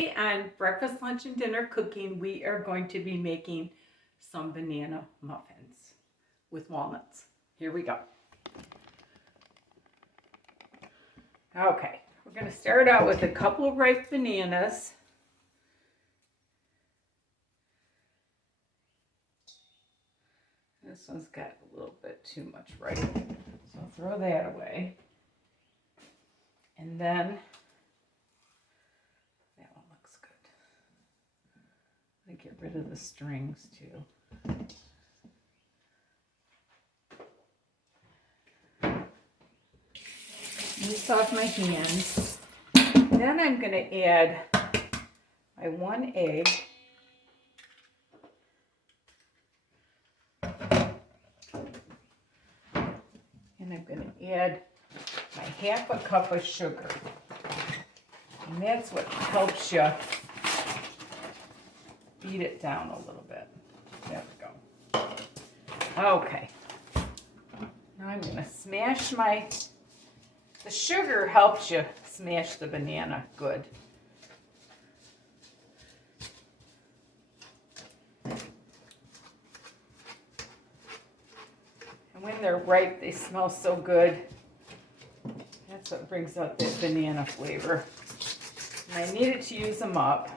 Today on Breakfast, Lunch, and Dinner Cooking, we are going to be making some banana muffins with walnuts. Here we go. Okay, we're going to start out with a couple of ripe bananas. This one's got a little bit too much ripe, so I'll throw that away. And then, that one looks good. I get rid of the strings too. Loose off my hands. Then I'm going to add my 1 egg. And I'm going to add my 1/2 cup of sugar. And that's what helps you beat it down a little bit. There we go. Okay. Now I'm going to smash the sugar helps you smash the banana good. And when they're ripe, they smell so good. That's what brings out that banana flavor. And I needed to use them up.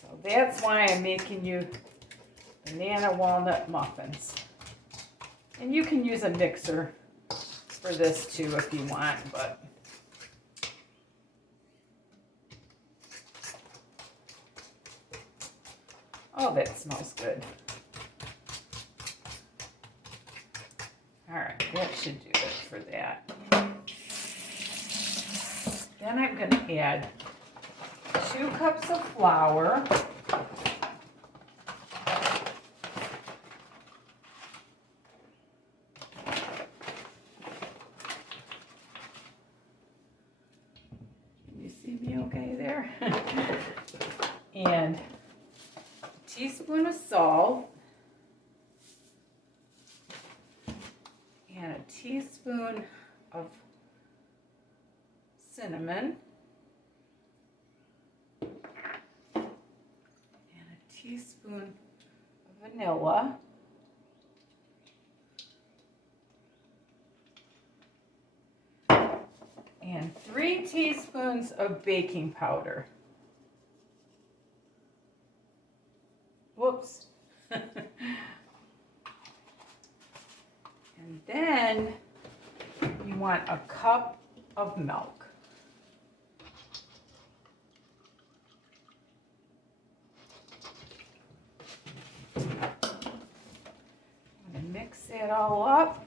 So that's why I'm making you banana walnut muffins. And you can use a mixer for this too if you want, but oh, that smells good. All right, that should do it for that. Then I'm going to add 2 cups of flour. You see me okay there? And a teaspoon of salt. And a teaspoon of cinnamon. And a teaspoon of vanilla. And 3 teaspoons of baking powder. Whoops. And then you want a cup of milk. I'm going to mix that all up.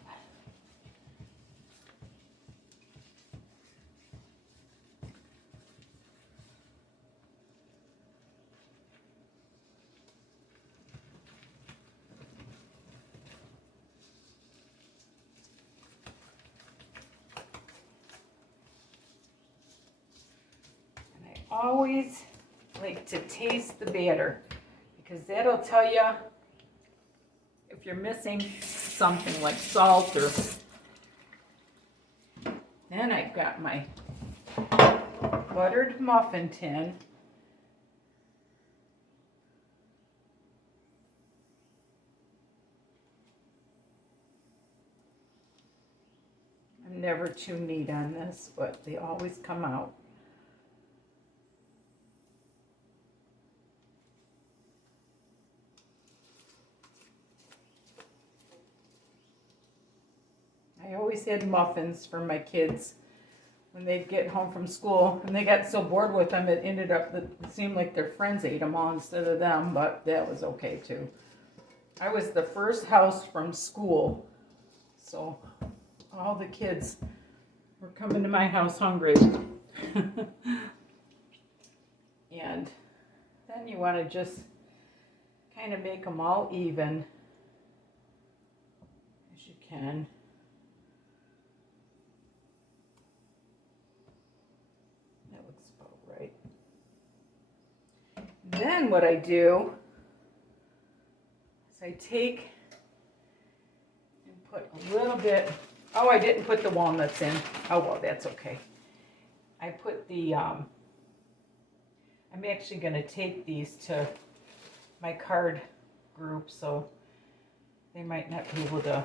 Always like to taste the batter because that'll tell you if you're missing something like salt or. Then I've got my buttered muffin tin. I'm never too neat on this, but they always come out. I always had muffins for my kids when they'd get home from school, and they got so bored with them it ended up that it seemed like their friends ate them all instead of them, but that was okay too. I was the first house from school, so all the kids were coming to my house hungry. And then you want to just kind of make them all even as you can. Then what I do is I take and put a little bit, oh, I didn't put the walnuts in. Oh, well, that's okay. I put the I'm actually going to take these to my card group, so they might not be able to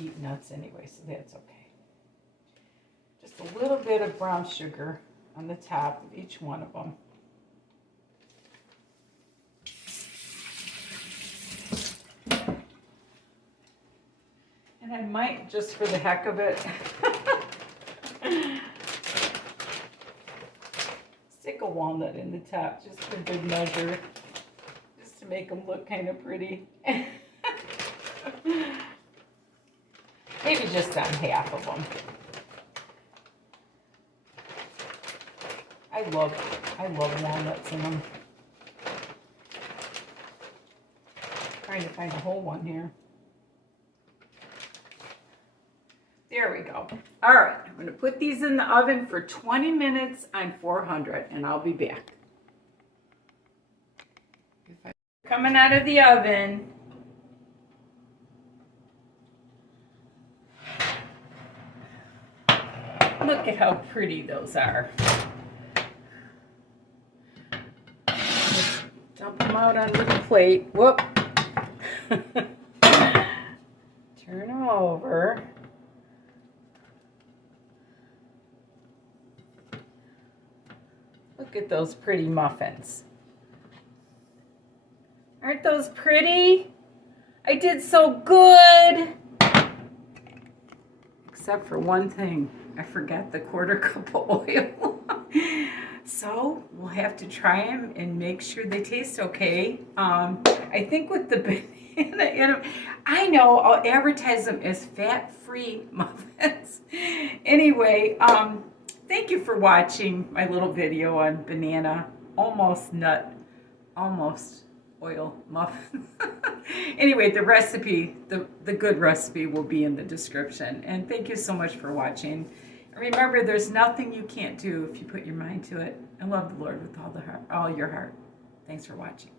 eat nuts anyway, so that's okay. Just a little bit of brown sugar on the top of each one of them. And I might, just for the heck of it, stick a walnut in the top, just for good measure, just to make them look kind of pretty. Maybe just on half of them. I love walnuts in them. Trying to find a whole one here. There we go. All right, I'm going to put these in the oven for 20 minutes on 400, and I'll be back. Coming out of the oven. Look at how pretty those are. Just dump them out onto the plate. Whoop. Turn them over. Look at those pretty muffins. Aren't those pretty? I did so good. Except for one thing. I forgot the 1/4 cup of oil. So we'll have to try them and make sure they taste okay. I think with the banana in them, I know I'll advertise them as fat-free muffins. Anyway, thank you for watching my little video on banana, almost oil muffin. Anyway, the recipe, the good recipe will be in the description. And thank you so much for watching. Remember, there's nothing you can't do if you put your mind to it. And love the Lord with all your heart. Thanks for watching.